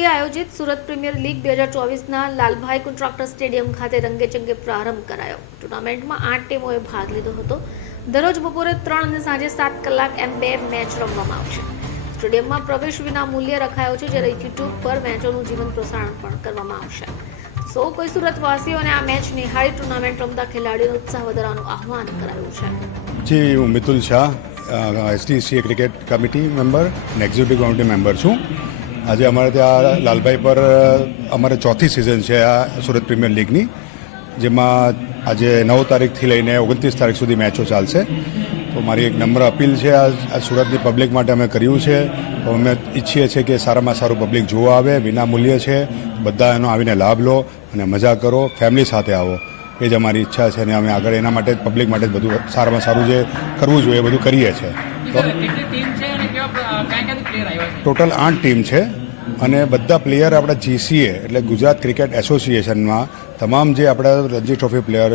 આયોજિત Surat premier league બે હજાર ચોવીસના લાલભાઈ કોન્ટ્રાક્ટર સ્ટેડિયમ ખાતે રંગેચંગે પ્રારંભ કરાયો. ટુર્નામેન્ટમાં આઠ ટીમોએ ભાગ લીધો હતો. દરરોજ બપોરે ત્રણ અને સાંજે સાત કલાક એમ બે મેચ રમવામાં આવશે. સ્ટેડિયમમાં પ્રવેશ વિના મૂલ્ય રખાયો છે, જ્યારે યુટ્યુબ પર મેચોનું જીવન પ્રસારણ પણ કરવામાં આવશે. સૌ કોઈ સુરતવાસીઓને આ મેચ નિહાળી ટુર્નામેન્ટ રમતા ખેલાડીઓનો ઉત્સાહ વધારવાનું આહવાન કરાયું છે. જી, હું Mitul Shah STCA cricket committee member અને એક્ઝિક્યુટિવ કમિટી મેમ્બર છું. આજે અમારે ત્યાં લાલભાઈ પર અમારે ચોથી સિઝન છે આ સુરત પ્રીમિયર લીગની જેમાં આજે નવ તારીખથી લઈને ઓગણત્રીસ તારીખ સુધી મેચો ચાલશે. તો મારી એક નમ્ર અપીલ છે આ સુરતની પબ્લિક માટે અમે કર્યું છે. તો અમે ઈચ્છીએ છીએ કે સારામાં સારું પબ્લિક જોવા આવે વિના મૂલ્ય છે. બધા એનો આવીને લાભ લો અને મજા કરો ફેમિલી સાથે આવો. એ જ અમારી ઈચ્છા છે અને અમે આગળ એના માટે પબ્લિક માટે બધું સારામાં સારું જે કરવું જોઈએ એ બધું કરીએ છીએ. ટોટલ આઠ ટીમ છે અને બધા પ્લેયર આપણા જીસીએ એટલે ગુજરાત ક્રિકેટ એસોસિએશનમાં તમામ જે આપણા રણજી ટ્રોફી પ્લેયર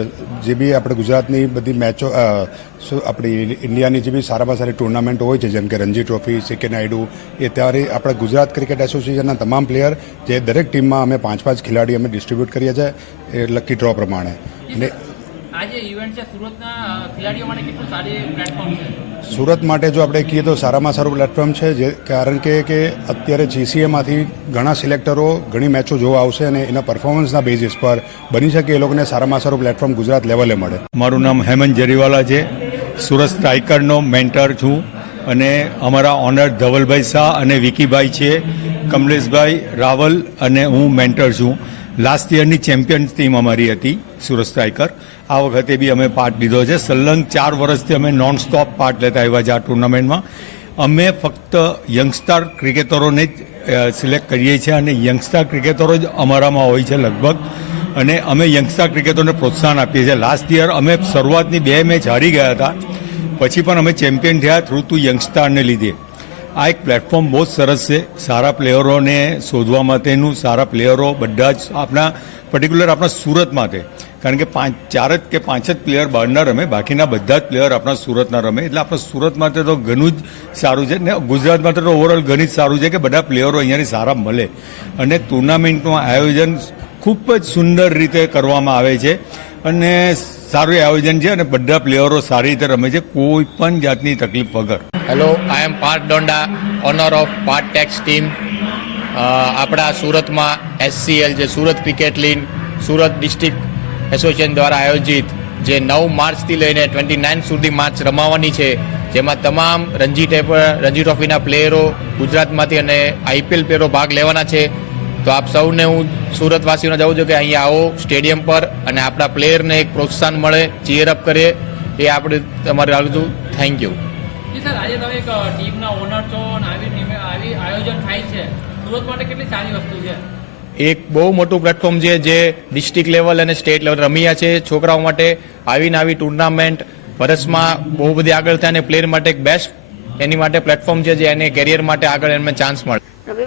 જે બી આપણે ગુજરાતની બધી મેચો આપણી ઇન્ડિયાની જે બી સારામાં સારી ટુર્નામેન્ટ હોય છે જેમ કે રણજી ટ્રોફી સીકે નાયડુ એ ત્યારે આપણા ગુજરાત ક્રિકેટ એસોસિએશનના તમામ પ્લેયર જે દરેક ટીમમાં અમે પાંચ પાંચ ખેલાડી અમે ડિસ્ટ્રીબ્યુટ કરીએ છીએ એ લકી ડ્રો પ્રમાણે. અને આ જે ઇવેન્ટ છે સુરતના ખેલાડીઓ માટે કેટલું સારી પ્લેટફોર્મ છે? સુરત માટે જો આપણે કહીએ તો સારામાં સારું પ્લેટફોર્મ છે, જે કારણ કે કે અત્યારે જીસીએમાંથી ઘણા સિલેક્ટરો ઘણી મેચો જોવા આવશે અને એના પરફોર્મન્સના બેઝિસ પર બની શકે એ લોકોને સારામાં સારું પ્લેટફોર્મ ગુજરાત લેવલે મળે. મારું નામ હેમંત જરીવાલા છે. સુરત સ્ટ્રાઇકરનો મેન્ટર છું અને અમારા ઓનર ધવલભાઈ શાહ અને વિકીભાઈ છે. કમલેશભાઈ રાવલ અને હું મેન્ટર છું. લાસ્ટ યરની ચેમ્પિયન ટીમ અમારી હતી, સુરત સ્ટ્રાઇકર આ વખતે બી અમે પાર્ટ લીધો છે. સલંગ ચાર વર્ષથી અમે નોન સ્ટોપ પાર્ટ લેતા આવ્યા છે આ ટુર્નામેન્ટમાં અમે ફક્ત યંગસ્ટર ક્રિકેટરોને જ સિલેક્ટ કરીએ છીએ અને યંગસ્ટર ક્રિકેટરો જ અમારામાં હોય છે લગભગ. અને અમે યંગસ્ટર ક્રિકેટરોને પ્રોત્સાહન આપીએ છીએ. લાસ્ટ યર અમે શરૂઆતની બે મેચ હારી ગયા હતા. પછી પણ અમે ચેમ્પિયન થયા થ્રુ ટુ યંગસ્ટારને લીધે. આ એક પ્લેટફોર્મ બહુ સરસ છે. સારા પ્લેયરોને શોધવા માટેનું, સારા પ્લેયરો બધા જ આપણા પર્ટિક્યુલર આપણા સુરત માટે. કારણ કે પાંચ, ચાર જ કે પાંચ જ પ્લેયર બહારના રમે, બાકીના બધા જ પ્લેયર આપણા સુરતના રમે. એટલે આપણા સુરત માટે તો ઘણું જ સારું છે ને ગુજરાત માટે તો ઓવરઓલ ઘણી જ સારું છે કે બધા પ્લેયરો અહીંયાથી સારા મળે. અને ટુર્નામેન્ટનું આયોજન ખૂબ જ સુંદર રીતે કરવામાં આવે છે. અને સારું આયોજન છે અને બધા પ્લેયરો સારી રીતે રમે છે. કોઈ પણ જાતની તકલીફ વગર. Hello I am Parth Donda owner of part tax team આપણા સુરતમાં એસસીએલ જે Surat cricket league Surat district association દ્વારા આયોજિત જે નવ માર્ચથી લઈને ટ્વેન્ટી નાઇન સુધી માર્ચ રમાવાની છે, જેમાં તમામ રણજી રણજી ટ્રોફીના પ્લેયરો ગુજરાતમાંથી અને આઈપીએલ પ્લેયરો ભાગ લેવાના છે. તો આપ સૌને હું સુરતવાસીઓને જવું છું કે અહીંયા આવો સ્ટેડિયમ પર અને આપણા પ્લેયરને એક પ્રોત્સાહન મળે ચીયર અપ કરીએ. એ આપણે તમારે છું થેન્ક યુ જી સર, આજે તમે એક ટીમના ઓનર છો આવી આયોજન થાય છે. સુરત માટે કેટલી સારી વસ્તુ છે? એક બહુ મોટું પ્લેટફોર્મ છે જે ડિસ્ટ્રિક્ટ લેવલ અને સ્ટેટ લેવલ રમ્યા છે. છોકરાઓ માટે આવીને આવી ટુર્નામેન્ટ વર્ષમાં બહુ બધી આગળ થાય અને પ્લેયર માટે એક બેસ્ટ એની માટે પ્લેટફોર્મ છે જે એને કેરિયર માટે આગળ એમને ચાન્સ મળે.